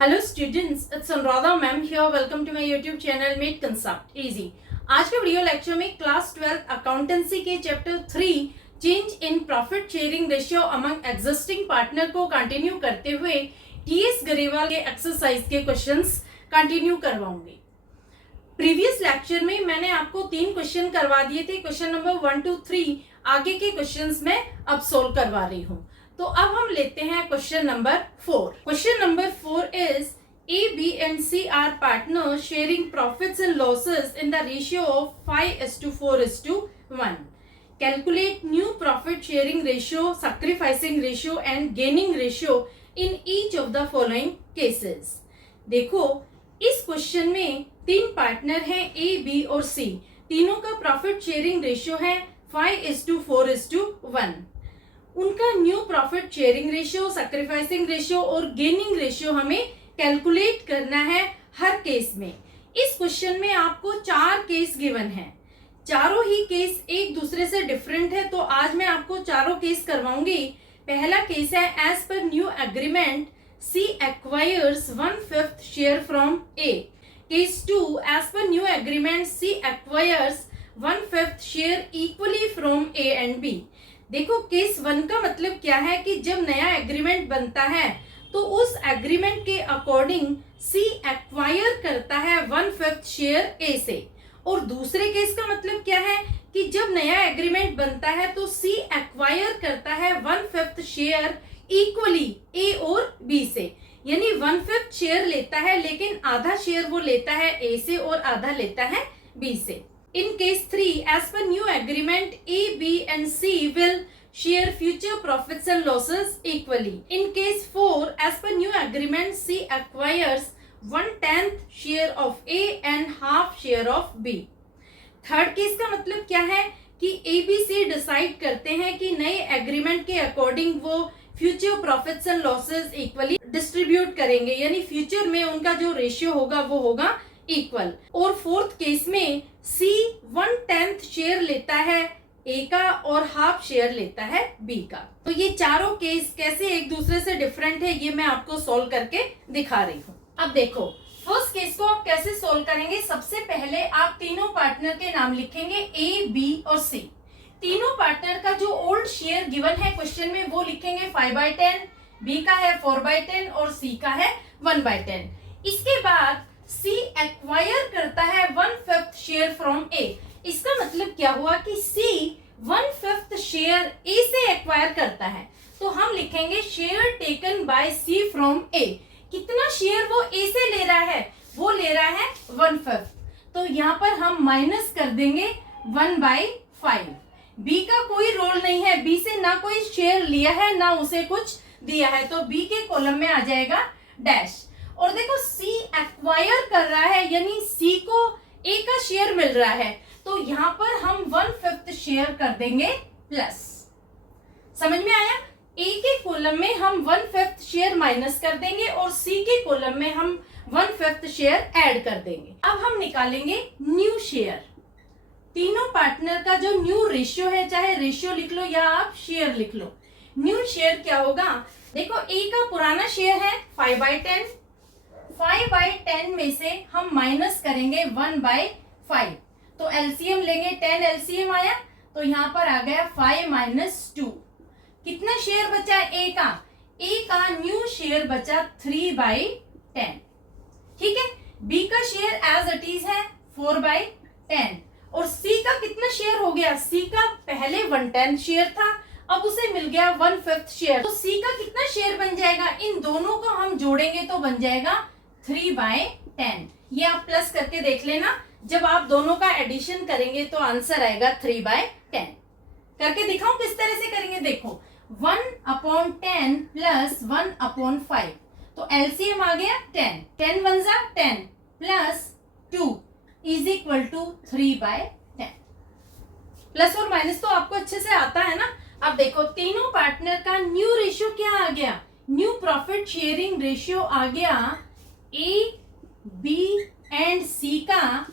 Hello students, it's Anuradha ma'am here. Welcome to my YouTube channel made concept easy. आज के video lecture में class 12 accountancy के chapter 3 change in profit sharing ratio among existing partner को continue करते हुए TS Grewal के exercise के questions continue करवाऊंगी। प्रीवियस लेक्चर में मैंने आपको 3 क्वेश्चन करवा दिए थे। क्वेश्चन नंबर 1 to 3 आगे के क्वेश्चंस में अब सोल्व करवा रही हूँ। तो अब हम लेते हैं question number 4। Question number 4 is A, B and C are partners sharing profits and losses in the ratio of 5:4:1. Calculate new profit sharing ratio, sacrificing ratio and gaining ratio in each of the following cases. देखो, इस question में 3 partner हैं A, B और C। तीनों का profit sharing ratio है 5:4:1। उनका new profit sharing ratio, sacrificing ratio और गेनिंग रेशियो हमें कैलकुलेट करना है हर केस में। इस क्वेश्चन में आपको 4 केस गिवन हैं। चारों ही केस एक दूसरे से डिफरेंट है, तो आज मैं आपको चारों केस करवाऊंगी। पहला केस है as per new agreement C acquires 1/5 share from A. Case 2, as per new agreement C acquires 1/5 share equally from A and B. देखो, केस 1 का मतलब क्या है कि जब नया एग्रीमेंट बनता है तो उस एग्रीमेंट के अकॉर्डिंग सी एक्वायर करता है 1/5 शेयर ए से। और दूसरे केस का मतलब क्या है कि जब नया एग्रीमेंट बनता है तो सी एक्वायर करता है 1/5 शेयर इक्वली ए और बी से। यानी 1/5 शेयर लेता है, लेकिन आधा शेयर वो लेता है ए से और आधा लेता है बी से। In case 3, as per new agreement, A, B and C will share future profits and losses equally. In case 4, as per new agreement, C acquires 1/10 share of A and half share of B. Third case का मतलब क्या है कि A, B, C decide करते हैं कि नए agreement के अकॉर्डिंग वो future profits and losses equally distribute करेंगे, यानी फ्यूचर में उनका जो रेशियो होगा वो होगा इक्वल। और फोर्थ केस में C 1/10 शेयर लेता है A का और हाफ शेयर लेता है B का। तो ये चारों केस कैसे एक दूसरे से डिफरेंट है ये मैं आपको सोल्व करके दिखा रही हूँ। अब देखो, फर्स्ट केस को आप कैसे सोल्व करेंगे। सबसे पहले आप तीनों पार्टनर के नाम लिखेंगे A, B और C। तीनों पार्टनर का जो ओल्ड शेयर गिवन है क्वेश्चन में वो लिखेंगे 5/10, B का है 4/10 और C का है 1/10। इसके बाद C एक्वायर करता है 1/5 शेयर फ्रॉम A। इसका मतलब क्या हुआ कि C 1/5 शेयर A से एक्वायर करता है, तो हम लिखेंगे share taken bye C from A। कितना शेयर वो A से ले रहा है, वो ले रहा है 1/5, तो यहाँ पर हम माइनस कर देंगे 1/5। B का कोई रोल नहीं है, B से ना कोई शेयर लिया है ना उसे कुछ दिया है, तो B के कॉलम में आ जाएगा डैश। और देखो, C एक्वायर कर रहा है, यानी C को A का शेयर मिल रहा है, तो यहाँ पर हम 1/5 शेयर कर देंगे प्लस। समझ में आया? A के कॉलम में हम 1/5 शेयर माइनस कर देंगे और C के कॉलम में हम 1/5 शेयर ऐड कर देंगे। अब हम निकालेंगे न्यू शेयर। तीनों पार्टनर का जो न्यू रेशियो है, चाहे रेशियो लिख लो या आप शेयर लिख लो। न्यू शेयर क्या होगा? देखो, A का पुराना शेयर है 5/10। 5/10 में से हम माइनस करेंगे 1/5, तो एलसीएम लेंगे। 10 एलसीएम आया, तो यहाँ पर आ गया 5 - 2। कितना शेयर बचा A का? A का न्यू शेयर बचा 3/10। ठीक है। B का शेयर एज इट इज है 4/10। और C का कितना शेयर हो गया? C का पहले 1/10 शेयर था, अब उसे मिल गया 1/5 शेयर, तो C का कितना शेयर बन जाएगा? इन दोनों को हम जोड़ेंगे तो बन जाएगा 3/10। ये आप प्लस करके देख लेना, जब आप दोनों का एडिशन करेंगे तो आंसर आएगा 3/10। करके दिखाऊं किस तरह से करेंगे? देखो, 1/10 प्लस 1/5, तो एलसीएम आ गया 10। 10 1 जा 10 plus 2 is equal to 3/10। Plus और माइनस तो आपको अच्छे से आता है ना। अब देखो, तीनों पार्टनर का न्यू रेशियो क्या आ गया? न्यू प्रॉफिट शेयरिंग रेशियो आ गया A, B एंड C का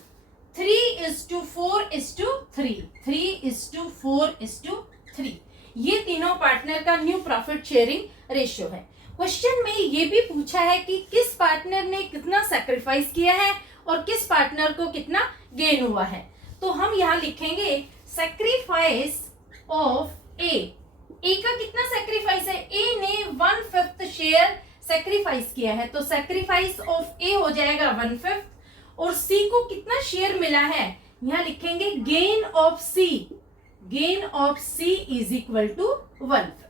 3:4:3। 3:4:3। ये तीनों पार्टनर का न्यू प्रॉफिट शेयरिंग रेशियो है। क्वेश्चन में ये भी पूछा है कि किस पार्टनर ने कितना सैक्रिफाइस किया है और किस पार्टनर को कितना गेन हुआ है। तो हम यहाँ लिखेंगे सैक्रिफाइस ऑफ ए का कितना सैक्रिफाइस है, ए ने 1/5 शेयर सैक्रिफाइस किया है, तो सैक्रिफाइस ऑफ ए हो जाएगा 1/5। और सी को कितना शेयर मिला है, यहाँ लिखेंगे gain of C, gain of C is equal to 1/5।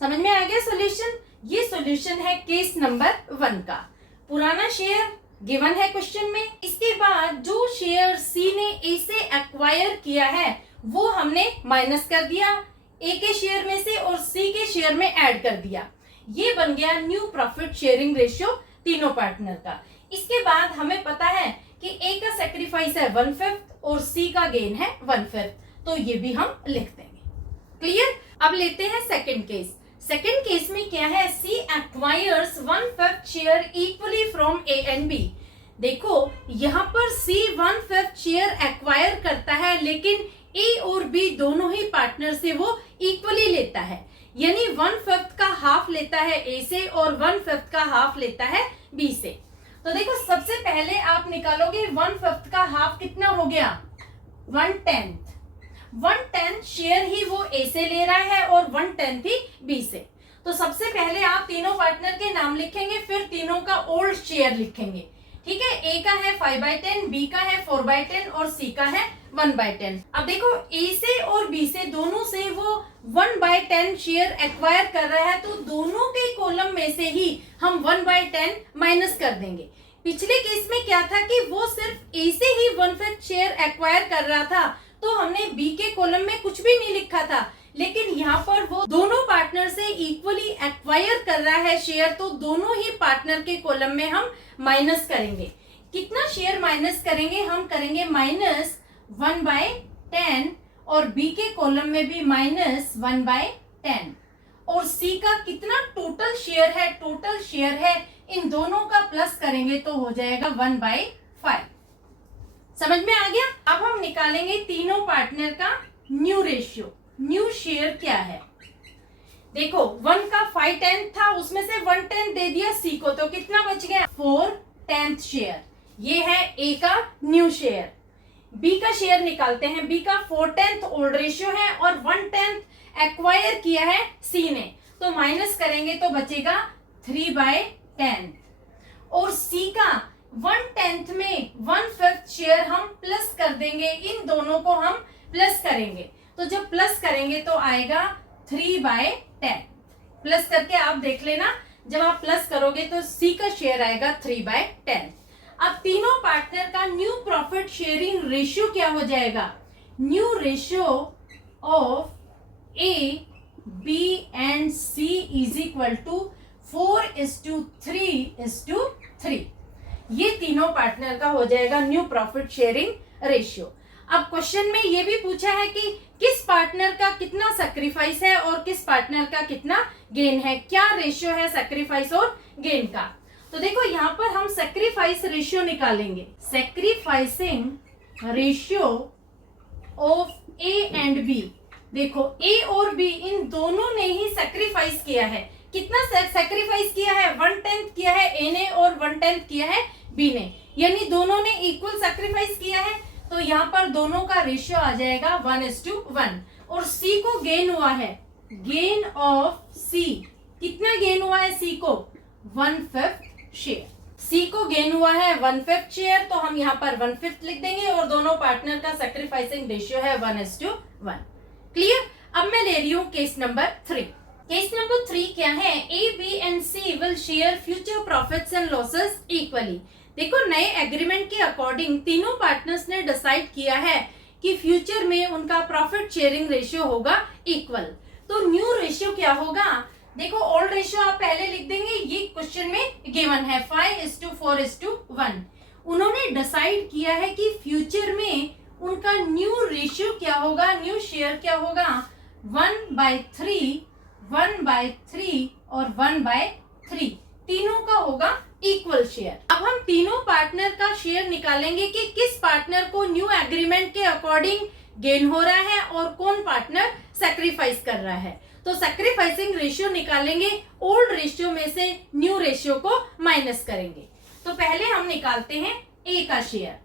समझ में आ गया सॉल्यूशन। ये सॉल्यूशन है केस नंबर 1 का। पुराना शेयर गिवन है क्वेश्चन में, इसके बाद जो शेयर सी ने ए से एक्वायर किया है वो हमने माइनस कर दिया ए के शेयर में से और सी के शेयर में ऐड कर दिया। ये बन गया न्यू प्रॉफिट शेयरिंग रेशियो तीनों पार्टनर का। इसके बाद हमें पता है कि ए का सैक्रिफाइस है 1/5 और सी का गेन है 1/5, तो ये भी हम लिख देंगे। क्लियर। अब लेते हैं सेकंड केस। सेकंड केस में क्या है, C acquires 1/5 share equally from A and B. देखो यहाँ पर सी 1/5 शेयर एक्वायर करता है, लेकिन ए और बी दोनों ही पार्टनर से वो इक्वली लेता है, यानी 1/5 का हाफ लेता है ए से और 1/5 का हाफ लेता है बी से। तो देखो सबसे पहले आप निकालोगे 1/5 का हाफ कितना हो गया, 1/10। 1/10 शेयर ही वो ए से ले रहा है और 1/10 ही बी से। तो सबसे पहले आप तीनों पार्टनर के नाम लिखेंगे, फिर तीनों का ओल्ड शेयर लिखेंगे। ठीक है, ए का है 5/10, बी का है 4/10 और सी का है 1/10। अब देखो ए से और बी से दोनों से वो 1/10 शेयर एक्वायर कर रहा है, तो दोनों के कॉलम में से ही हम 1/10 माइनस कर देंगे। पिछले केस में क्या था कि वो सिर्फ ए से ही 1/5 शेयर एक्वायर कर रहा था, तो हमने बी के कॉलम में कुछ भी नहीं लिखा था, लेकिन यहाँ पर वो दोनों पार्टनर से इक्वली एक्वायर कर रहा है शेयर, तो दोनों ही पार्टनर के कॉलम में हम माइनस करेंगे। कितना शेयर माइनस करेंगे, हम करेंगे माइनस 1/10 और बी के कॉलम में भी माइनस 1/10 और सी का कितना टोटल शेयर है इन दोनों का प्लस करेंगे तो हो जाएगा 1/5। समझ में आ गया। अब हम निकालेंगे तीनों पार्टनर का न्यू रेशियो। न्यू शेयर क्या है, देखो 1 का 5/10 था, उसमें से 1/10 दे दिया सी को, तो कितना बच गया 4/10 शेयर। ये है ए का न्यू शेयर। बी का शेयर निकालते हैं। बी का 4/10 ओल्ड रेशियो है और 1/10 एक्वायर किया है सी ने, तो माइनस करेंगे तो बचेगा 3/10 और सी का 1/10 में 1/5 शेयर हम प्लस कर देंगे, इन दोनों को हम प्लस करेंगे, तो जब प्लस करेंगे तो आएगा 3/10। प्लस करके आप देख लेना, जब आप प्लस करोगे तो सी का शेयर आएगा 3/10। अब तीनों पार्टनर का न्यू प्रॉफिट शेयरिंग रेशियो क्या हो जाएगा, new ratio of A B and C is equal to 4:3:3। ये तीनों पार्टनर का हो जाएगा न्यू प्रॉफिट शेयरिंग रेशियो। अब क्वेश्चन में ये भी पूछा है कि किस पार्टनर का कितना सैक्रिफाइस है और किस पार्टनर का कितना गेन है, क्या रेशियो है सैक्रिफाइस और गेन का। तो देखो यहाँ पर हम सैक्रिफाइस रेशियो निकालेंगे। Sacrificing ratio of A and B. देखो ए और बी इन दोनों ने ही सैक्रिफाइस किया है। कितना सैक्रिफाइस किया है, 1/10 किया है ए ने और 1/10 किया है बी ने, यानी दोनों ने इक्वल सैक्रिफाइस किया है, तो यहाँ पर दोनों का रेशियो आ जाएगा 1:1। और सी को गेन हुआ है, गेन ऑफ सी, कितना गेन हुआ है सी को, 1/5 शेयर। सी को गेन हुआ है 1/5 शेयर, तो हम यहाँ पर 1/5 लिख देंगे और दोनों पार्टनर का सैक्रिफाइसिंग रेशियो है 1:1। क्लियर। अब मैं ले रही हूँ केस नंबर 3। केस नंबर 3 क्या है, A B and C will share future profits and losses equally. देखो नए एग्रीमेंट के अकॉर्डिंग तीनों पार्टनर्स ने डिसाइड किया है कि फ्यूचर में उनका प्रॉफिट शेयरिंग रेशियो होगा इक्वल। तो न्यू रेशियो क्या होगा, देखो ओल्ड रेशियो आप पहले लिख देंगे, ये क्वेश्चन में गिवन है 5:4:1। उन्होंने डिसाइड किया है कि फ्यूचर में उनका न्यू रेशियो क्या होगा, न्यू शेयर क्या होगा, 1/3, 1/3 और 1/3, तीनों का होगा इक्वल शेयर। अब हम तीनों पार्टनर का शेयर निकालेंगे कि किस पार्टनर को न्यू एग्रीमेंट के अकॉर्डिंग गेन हो रहा है और कौन पार्टनर सैक्रिफाइस कर रहा है। तो सैक्रिफाइसिंग रेशियो निकालेंगे, ओल्ड रेशियो में से न्यू रेशियो को माइनस करेंगे। तो पहले हम निकालते हैं ए का share.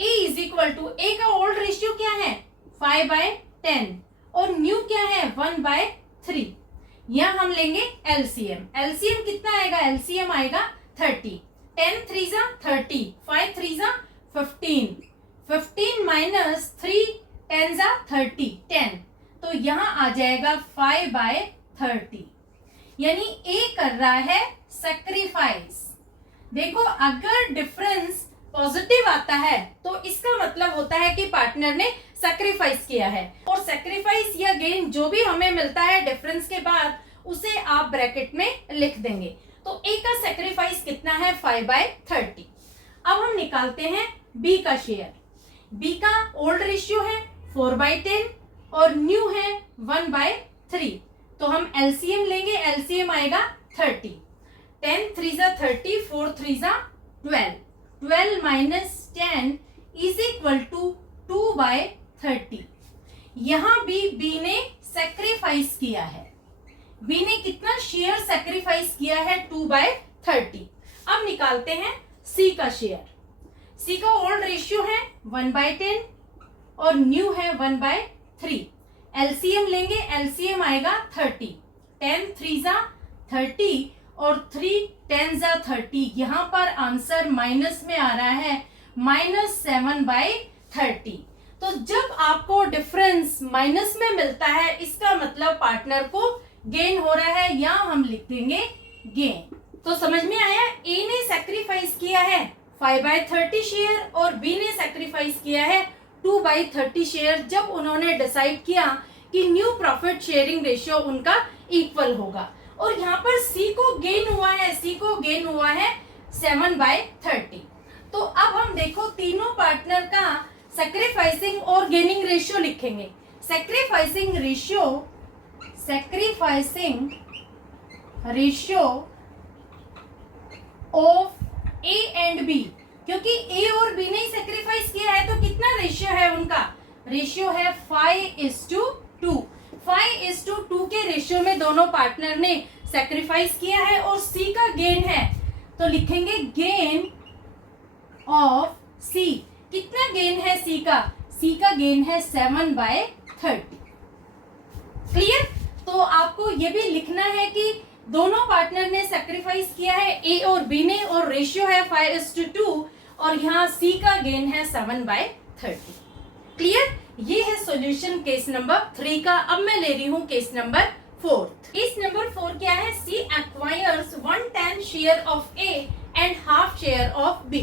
A is equal to, A का ओल्ड रेशियो क्या है 5/10 और न्यू क्या है 1/3। यहां हम लेंगे एलसीएम। एलसीएम कितना आएगा, एलसीएम आएगा 30। 10 3 जा 30, 5 3 जा 15, 15 माइनस 3 10 जा 30, 10। तो यहां आ जाएगा 5/30, यानी ए कर रहा है सैक्रिफाइस। देखो अगर डिफरेंस पॉजिटिव आता है तो इसका मतलब होता है कि पार्टनर ने सैक्रिफाइस किया है, और सैक्रिफाइस या गेन जो भी हमें मिलता है डिफरेंस के बाद उसे आप ब्रैकेट में लिख देंगे। तो ए का सैक्रिफाइस कितना है 5/30। अब हम निकालते हैं बी का शेयर। बी का ओल्ड रेशियो है 4/10 और न्यू है 1/3। तो हम एलसीएम लेंगे, एलसीएम आएगा 30। 10 3 जा 30, 4 3 जा 12, 12 माइनस 10 इज इक्वल टू 2/30। यहां भी बी ने सैक्रिफाइस किया है। बी ने कितना शेयर सैक्रिफाइस किया है 2/30। अब निकालते हैं सी का शेयर। सी का ओल्ड रेशियो है 1/10 और न्यू है 1/3। एलसीएम लेंगे, एलसीएम आएगा 30। 10 3 जा 30 और 3 10 जा 30। यहां पर आंसर माइनस में आ रहा है -7/30। तो जब आपको डिफरेंस माइनस में मिलता है इसका मतलब पार्टनर को गेन हो रहा है, या हम लिख देंगे गेन। तो समझ में आया, ए ने सैक्रिफाइस किया है 5/30 शेयर और बी ने सैक्रिफाइस किया है 2/30 शेयर, जब उन्होंने डिसाइड किया कि न्यू प्रॉफिट शेयरिंग रेशियो उनका इक्वल होगा। और यहाँ पर सी को गेन हुआ है, सी को गेन हुआ है 7/30। तो अब हम देखो तीनों पार्टनर का सैक्रिफाइसिंग और गेनिंग रेशियो लिखेंगे। Sacrificing ratio of A and B, क्योंकि ए और बी ने सैक्रिफाइस किया है तो कितना रेशियो है उनका, रेशियो है 5:2। 5:2 के रेशियो में दोनों पार्टनर ने सैक्रिफाइस किया है। और सी का गेन है तो लिखेंगे गेन ऑफ सी। कितना गेन है सी का, सी का गेन है 7/30। क्लियर। तो आपको ये भी लिखना है कि दोनों पार्टनर ने सैक्रिफाइस किया है ए और बी ने, और रेशियो है 5:2 और यहाँ सी का गेन है 7/30। क्लियर। ये है सॉल्यूशन केस नंबर 3 का। अब मैं ले रही हूँ केस नंबर 4। केस नंबर 4 क्या है, C acquires 1/10 share of A and half share of B.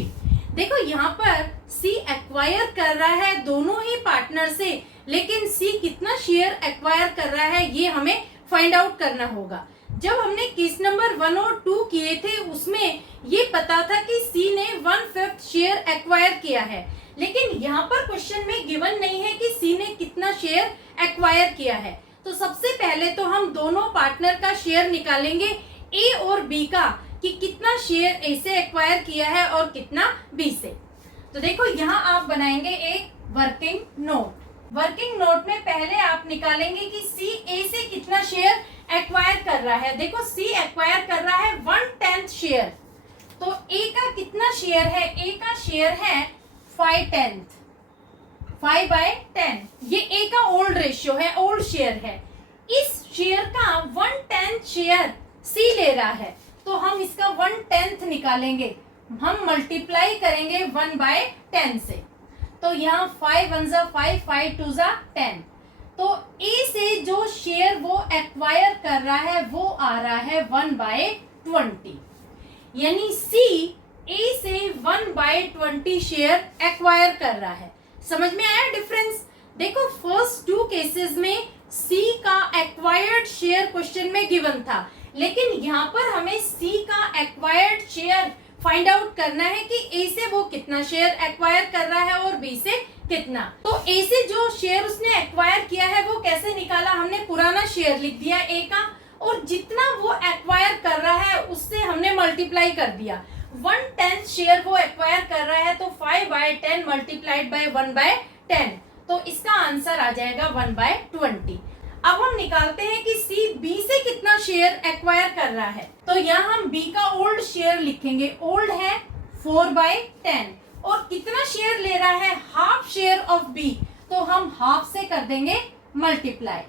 देखो यहाँ पर सी एक्वायर कर रहा है दोनों ही पार्टनर से, लेकिन सी कितना शेयर एक्वायर कर रहा है ये हमें फाइंड आउट करना होगा। जब हमने केस नंबर 1 और 2 किए थे उसमें ये पता था कि सी ने 1/5 शेयर एक्वायर किया है, लेकिन यहाँ पर क्वेश्चन में गिवन नहीं है कि सी ने कितना शेयर एक्वायर किया है। तो सबसे पहले तो हम दोनों पार्टनर का शेयर निकालेंगे ए और बी का, कि कितना शेयर ए से एक्वायर किया है और कितना बी से। तो देखो यहाँ आप बनाएंगे एक वर्किंग नोट। वर्किंग नोट में पहले आप निकालेंगे कि सी ए से कितना शेयर एक्वायर कर रहा है। देखो सी एक्वायर कर रहा है 1/10 शेयर, तो ए का कितना शेयर है, ए का शेयर है 5/10, 5/10। ये ए का ओल्ड रेशियो है, ओल्ड शेयर है। इस शेयर का 1/10 शेयर सी ले रहा है, तो हम इसका 1/10 निकालेंगे, हम मल्टीप्लाई करेंगे 1/10 से। तो यहाँ 5 1 जा 5, 5 2 जा 10। तो ए से जो शेयर वो एक्वायर कर रहा है वो आ रहा है 1/20, यानी सी ए से 1/20 शेयर एक्वायर कर रहा है। समझ में आया डिफरेंस। देखो फर्स्ट 2 केसेस में सी का एक्वायर्ड शेयर क्वेश्चन में गिवन था, लेकिन यहाँ पर हमें सी का एक्वायर्ड शेयर फाइंड आउट करना है कि ए से वो कितना शेयर एक्वायर कर रहा है और बी से कितना। तो ए से जो शेयर उसने एक्वायर किया है वो कैसे निकाला, हमने पुराना शेयर लिख दिया ए का, और जितना वो एक्वायर कर रहा है उससे हमने मल्टीप्लाई कर दिया। 1/10 शेयर वो एक्वायर कर रहा है, तो 5/10 मल्टीप्लाइड बाय 1/10, तो इसका आंसर आ जाएगा 1/20। अब हम निकालते हैं कि सी बी से कितना शेयर एक्वायर कर रहा है। तो यहाँ हम बी का ओल्ड शेयर लिखेंगे, ओल्ड है 4/10 और कितना शेयर ले रहा है, हाफ शेयर ऑफ बी, तो हम हाफ से कर देंगे मल्टीप्लाई,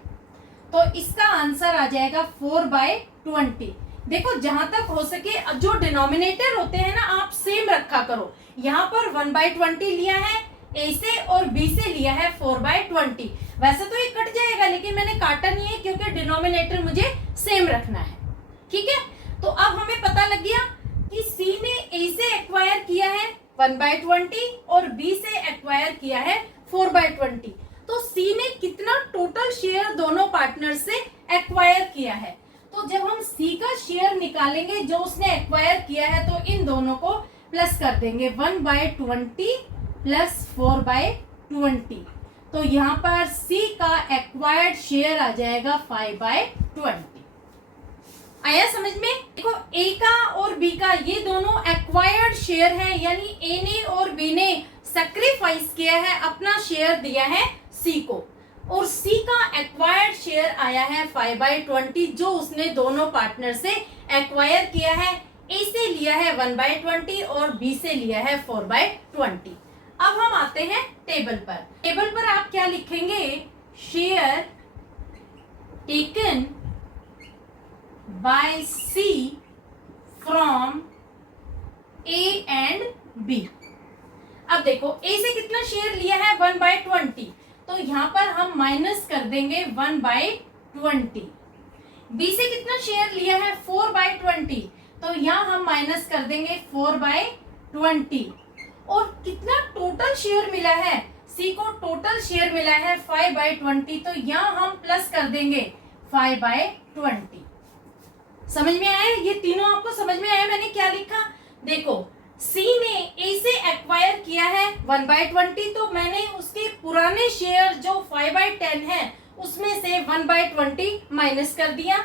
तो इसका आंसर आ जाएगा 4/20। देखो जहां तक हो सके जो डिनोमिनेटर होते हैं ना आप सेम रखा करो, यहाँ पर 1/20 लिया है ए से और बी से लिया है 4/20। वैसे तो ये कट जाएगा लेकिन मैंने काटा नहीं है क्योंकि डिनोमिनेटर मुझे सेम रखना है, ठीक है। तो अब हमें पता लग गया कि सी ने ए से एक्वायर किया है 1/20 और बी से एक्वायर किया है 4/20। तो सी ने कितना टोटल शेयर दोनों पार्टनर से एक्वायर किया है। तो जब हम सी का शेयर निकालेंगे जो उसने एक्वायर किया है तो इन दोनों को प्लस कर देंगे, 1/20 प्लस 4/20। तो यहाँ पर सी का एक्वायर्ड शेयर आ जाएगा 5/20। आया समझ में? देखो ए का और बी का ये दोनों एक्वायर्ड शेयर है, यानी ए ने और बी ने सैक्रिफाइस किया है, अपना शेयर दिया है सी को, और सी का एक्वायर्ड शेयर आया है 5/20 जो उसने दोनों पार्टनर से एक्वायर किया है। ए से लिया है 1/20 और बी से लिया है 4/20। अब हम आते हैं टेबल पर। टेबल पर आप क्या लिखेंगे, share taken by C from A and B. अब देखो ए से कितना शेयर लिया है 1/20, तो यहाँ पर हम माइनस कर देंगे 1/20। बी से कितना शेयर लिया है 4/20, तो यहाँ हम माइनस कर देंगे 4/20। और कितना टोटल शेयर मिला है, सी को टोटल शेयर मिला है 5/20, तो यहाँ हम प्लस कर देंगे 5/20। समझ में आया? ये तीनों आपको समझ में आया मैंने क्या लिखा? देखो सी ने ए से एक्वायर किया है 1/20, तो मैंने उसके पुराने शेयर जो 5/10 है उसमें से 1/20 माइनस कर दिया।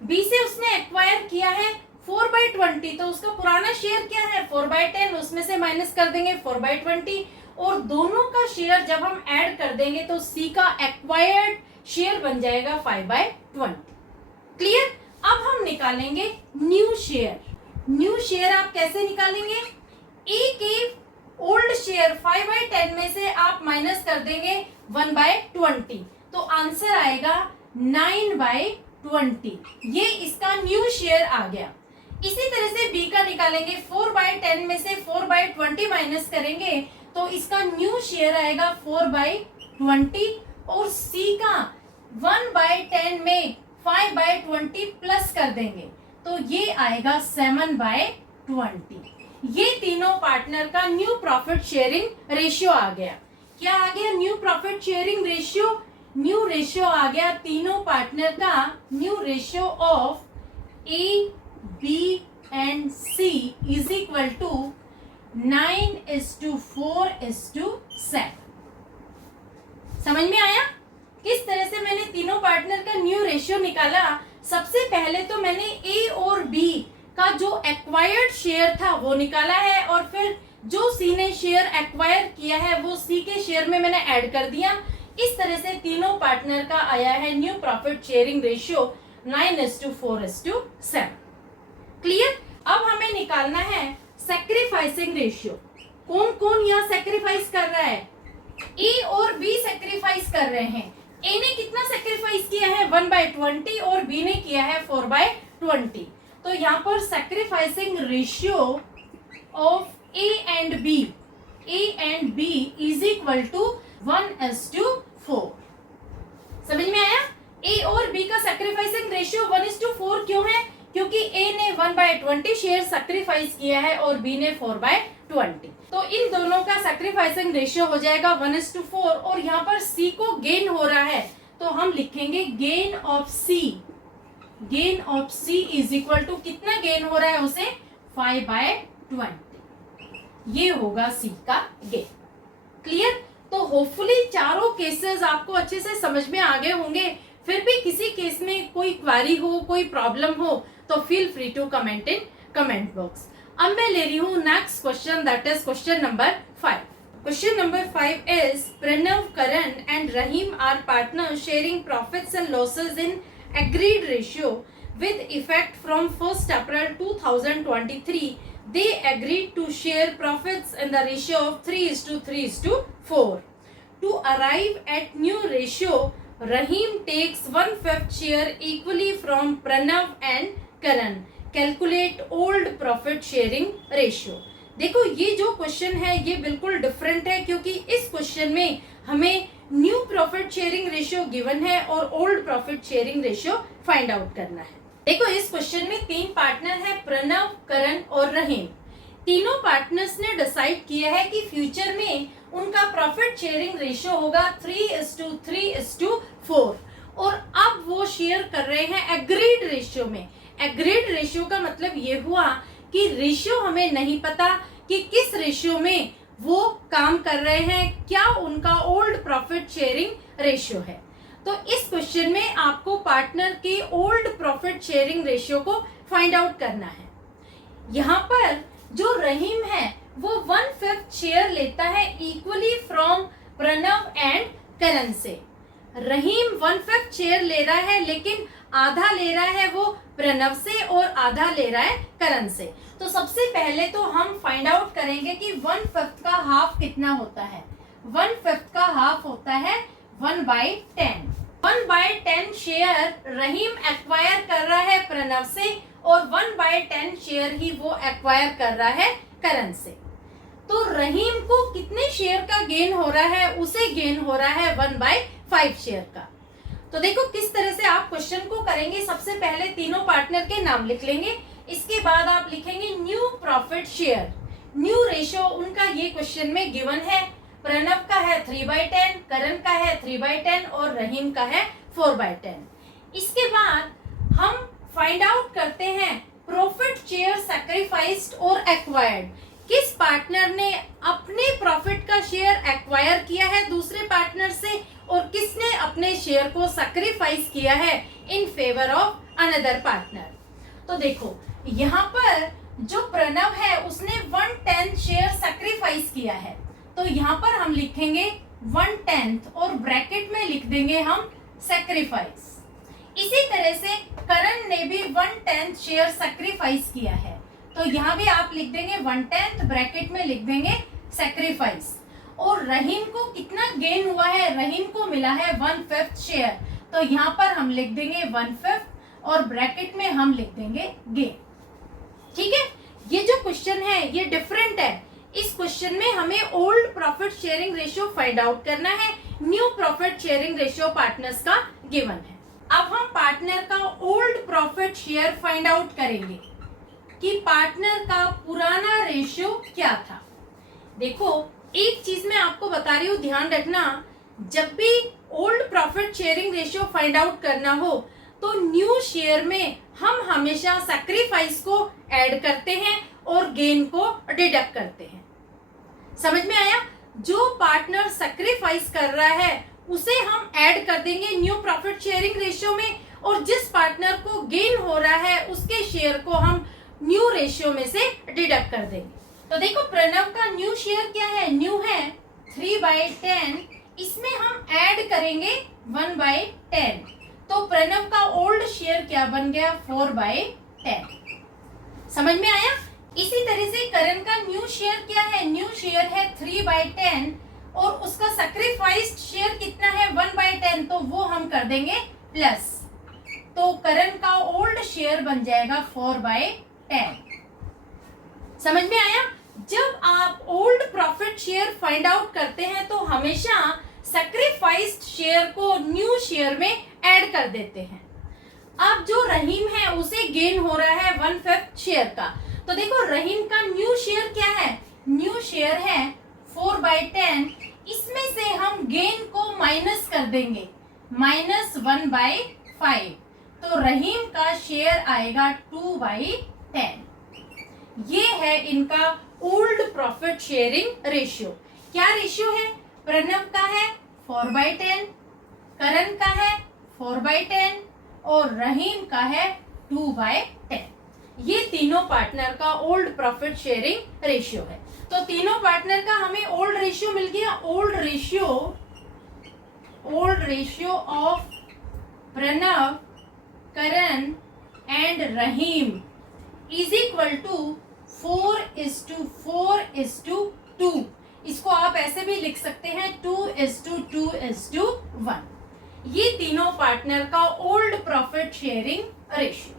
बी से उसने एक्वायर किया है 4/20, तो उसका पुराना शेयर क्या है 4/10, उसमें से माइनस कर देंगे 4/20, और दोनों का शेयर जब हम ऐड कर देंगे तो सी का एक्वायर्ड शेयर बन जाएगा 5/20। क्लियर? अब हम निकालेंगे न्यू शेयर। न्यू शेयर आप कैसे निकालेंगे, ए के ओल्ड शेयर 5/10 में से आप माइनस कर देंगे 1/20, तो आंसर आएगा 9/20। ये इसका न्यू शेयर आ गया। इसी तरह से बी का निकालेंगे, 4/10 में से 4/20 माइनस करेंगे तो इसका न्यू शेयर आएगा 4/20, और सी का 1/10 में 5/20 प्लस कर देंगे तो ये आएगा 7/20। ये तीनों पार्टनर का न्यू प्रॉफिट शेयरिंग रेशियो आ गया। क्या आ गया? New profit sharing ratio. New ratio आ गया तीनों पार्टनर का new ratio of A B and C is equal to 9:4:7। समझ में आया किस तरह से मैंने तीनों पार्टनर का न्यू रेशियो निकाला? सबसे पहले तो मैंने ए और बी का जो एक्वायर्ड शेयर था वो निकाला है, और फिर जो सी ने शेयर एक्वायर किया है वो सी के शेयर में मैंने ऐड कर दिया। इस तरह से तीनों पार्टनर का आया है new profit sharing ratio 9:4:7। Clear? अब हमें निकालना है सैक्रिफाइसिंग रेशियो। कौन कौन यहाँ सैक्रिफाइस कर रहा है? ए और बी सैक्रिफाइस कर रहे हैं। ए ने कितना सैक्रिफाइस किया है 1/20 और बी ने किया है 4/20। तो यहाँ पर sacrificing ratio of A and B is equal to 1:4। समझ में आया? ए और बी का सैक्रिफाइसिंग रेशियो 1:4 क्यों है? क्योंकि ए ने 1/20 शेयर सैक्रिफाइस किया है और बी ने 4/20, तो इन दोनों का सैक्रिफाइसिंग रेशियो हो जाएगा 1:4। और यहाँ पर सी को गेन हो रहा है तो हम लिखेंगे gain of C is equal to, कितना गेन हो रहा है उसे 5/20। ये होगा सी का गेन। क्लियर? तो होपफुली चारों केसेस आपको अच्छे से समझ में आ गए होंगे। फिर भी किसी केस में कोई क्वेरी हो, कोई प्रॉब्लम हो तो feel free to comment in comment box. अब मैं ले रही हूँ next question, that is question number 5। Question number 5 is Pranav, Karan and Rahim are partners sharing profits and losses in agreed ratio with effect from 1st April 2023. They agreed to share profits in the ratio of 3:3:4. To arrive at new ratio, Rahim takes 1/5 share equally from Pranav and Karan. Calculate old profit sharing ratio. देखो ये जो question है ये बिल्कुल different है, क्योंकि इस question में हमें new profit sharing ratio given है और old profit sharing ratio find out करना है। देखो इस क्वेश्चन में 3 पार्टनर है, प्रणव, करण और रहीम। तीनों पार्टनर्स ने डिसाइड किया है कि फ्यूचर में उनका प्रॉफिट शेयरिंग रेशियो होगा 3:3:4 और अब वो शेयर कर रहे हैं एग्रीड रेशियो में। एग्रीड रेशियो का मतलब ये हुआ कि रेशियो हमें नहीं पता कि किस रेशियो में वो काम कर रहे हैं, क्या उनका ओल्ड प्रॉफिट शेयरिंग रेशियो है। तो इस क्वेश्चन में आपको पार्टनर के ओल्ड प्रॉफिट शेयरिंग रेशियो को फाइंड आउट करना है। यहाँ पर जो रहीम है वो 1/5 शेयर लेता है इक्वली फ्रॉम प्रणव एंड करण से। रहीम 1/5 शेयर ले रहा है, लेकिन आधा ले रहा है वो प्रणव से और आधा ले रहा है करण से। तो सबसे पहले तो हम फाइंड आउट करेंगे कि 1/5 का हाफ कितना होता है। 1/5 का हाफ होता है 1/10। 1/10 शेयर रहीम एक्वायर कर रहा है प्रणव से और 1/10 शेयर ही वो एक्वायर कर रहा है करण से। तो रहीम को कितने शेयर का गेन हो रहा है? उसे गेन हो रहा है 1/5 शेयर का। तो देखो किस तरह से आप क्वेश्चन को करेंगे। सबसे पहले तीनों पार्टनर के नाम लिख लेंगे, इसके बाद आप लिखेंगे new profit share. New ratio उनका ये क्वेश्चन में गिवन है। प्रणव का है 3/10, करण का है 3/10 और रहीम का है 4/10। इसके बाद हम फाइंड आउट करते हैं प्रॉफिट शेयर सैक्रिफाइस्ड और एक्वायर्ड। किस पार्टनर ने अपने प्रॉफिट का शेयर एक्वायर किया है दूसरे पार्टनर से और किसने अपने शेयर को सैक्रिफाइस किया है in favour of another partner. तो देखो यहाँ पर जो प्रणव है उसने 1/10 शेयर सैक्रिफाइस किया है, तो यहाँ पर हम लिखेंगे 1/10 और ब्रैकेट में लिख देंगे हम सैक्रिफाइस। इसी तरह से करण ने भी 1/10 शेयर सैक्रिफाइस किया है, तो यहाँ भी आप लिख देंगे 1/10 ब्रैकेट में लिख देंगे सैक्रिफाइस। और रहीम को कितना गेन हुआ है? रहीम को मिला है 1/5 शेयर, तो यहाँ पर हम लिख देंगे 1/5 और ब्रैकेट में हम लिख देंगे गेन। ठीक है, ये जो क्वेश्चन है ये डिफरेंट है। इस क्वेश्चन में हमें old profit sharing ratio find out करना है, new profit sharing ratio partners का गिवन है। अब हम पार्टनर का old profit share find out करेंगे कि पार्टनर का पुराना रेशियो क्या था। देखो एक चीज मैं आपको बता रही हूँ, ध्यान रखना, जब भी old profit sharing ratio find out करना हो तो न्यू शेयर में हम हमेशा सैक्रिफाइस को ऐड करते हैं और गेन को डिडक्ट करते हैं। समझ में आया? जो पार्टनर सैक्रिफाइस कर रहा है उसे हम ऐड कर देंगे न्यू प्रॉफिट शेयरिंग रेशियो में और जिस पार्टनर को गेन हो रहा है उसके शेयर को हम न्यू रेशियो में से डिडक्ट कर देंगे। तो देखो प्रणव का न्यू शेयर क्या है? न्यू है 3/10, इसमें हम ऐड करेंगे 1/10, तो प्रणव का ओल्ड शेयर क्या बन गया? 4/10। समझ में आया? इसी तरह से करण का न्यू शेयर क्या है? न्यू शेयर है 3/10 और उसका सैक्रिफाइस्ड शेयर कितना है? 1/10, तो वो हम कर देंगे प्लस, तो करण का ओल्ड शेयर बन जाएगा 4/10। समझ में आया? जब आप old profit share find out करते हैं तो हमेशा सैक्रिफाइस्ड शेयर को न्यू शेयर में ऐड कर देते हैं। अब जो रहीम है उसे गेन हो रहा है 1/5 शेयर का, तो देखो रहीम का न्यू शेयर क्या है? न्यू शेयर है 4/10, इसमें से हम गेन को माइनस कर देंगे -1/5, तो रहीम का शेयर आएगा 2/10। ये है इनका ओल्ड प्रॉफिट शेयरिंग रेशियो। क्या रेशियो है? प्रणव का है 4/10, करण का है 4/10 और रहीम का है 2/10। ये तीनों पार्टनर का ओल्ड प्रॉफिट शेयरिंग रेशियो है। तो तीनों पार्टनर का हमें ओल्ड रेशियो मिल गया। Old ratio of Pranav, Karan and Rahim is equal to 4:4:2। इसको आप ऐसे भी लिख सकते हैं 2:2:1। ये तीनों पार्टनर का old profit sharing ratio.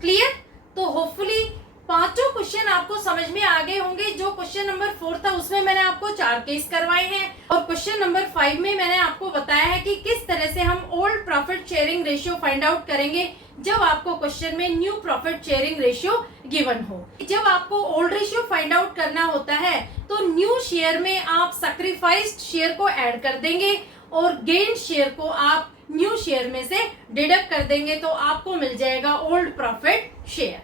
Clear? तो होपफुली पांचों क्वेश्चन आपको समझ में आ गए होंगे। जो क्वेश्चन नंबर 4 था उसमें मैंने आपको 4 केस करवाए हैं और क्वेश्चन नंबर 5 में मैंने आपको बताया है कि किस तरह से हम old profit sharing ratio find out करेंगे जब आपको क्वेश्चन में new profit sharing ratio given हो। जब आपको ओल्ड रेशियो फाइंड आउट करना होता है तो न्यू शेयर में आप सैक्रिफाइस्ड शेयर को ऐड कर देंगे और गेन शेयर को आप न्यू शेयर में से डिडक्ट कर देंगे, तो आपको मिल जाएगा ओल्ड प्रॉफिट शेयर।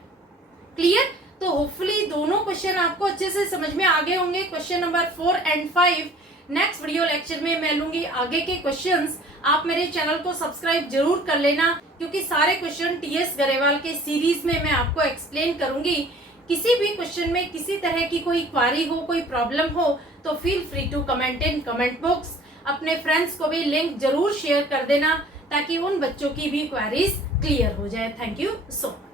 क्लियर? तो होपफुली दोनों क्वेश्चन आपको अच्छे से समझ में आ गए होंगे, question number 4 and 5। Next video lecture में मैं लूंगी आगे के क्वेश्चंस। आप मेरे चैनल को सब्सक्राइब जरूर कर लेना, क्योंकि सारे क्वेश्चन टीएस गरेवाल के सीरीज में मैं आपको एक्सप्लेन करूंगी। किसी भी क्वेश्चन में किसी तरह की कोई क्वारी हो, कोई प्रॉब्लम हो, तो feel free to comment in comment box. अपने फ्रेंड्स को भी लिंक जरूर शेयर कर देना ताकि उन बच्चों की भी क्वेरीज क्लियर हो जाए। Thank you so much.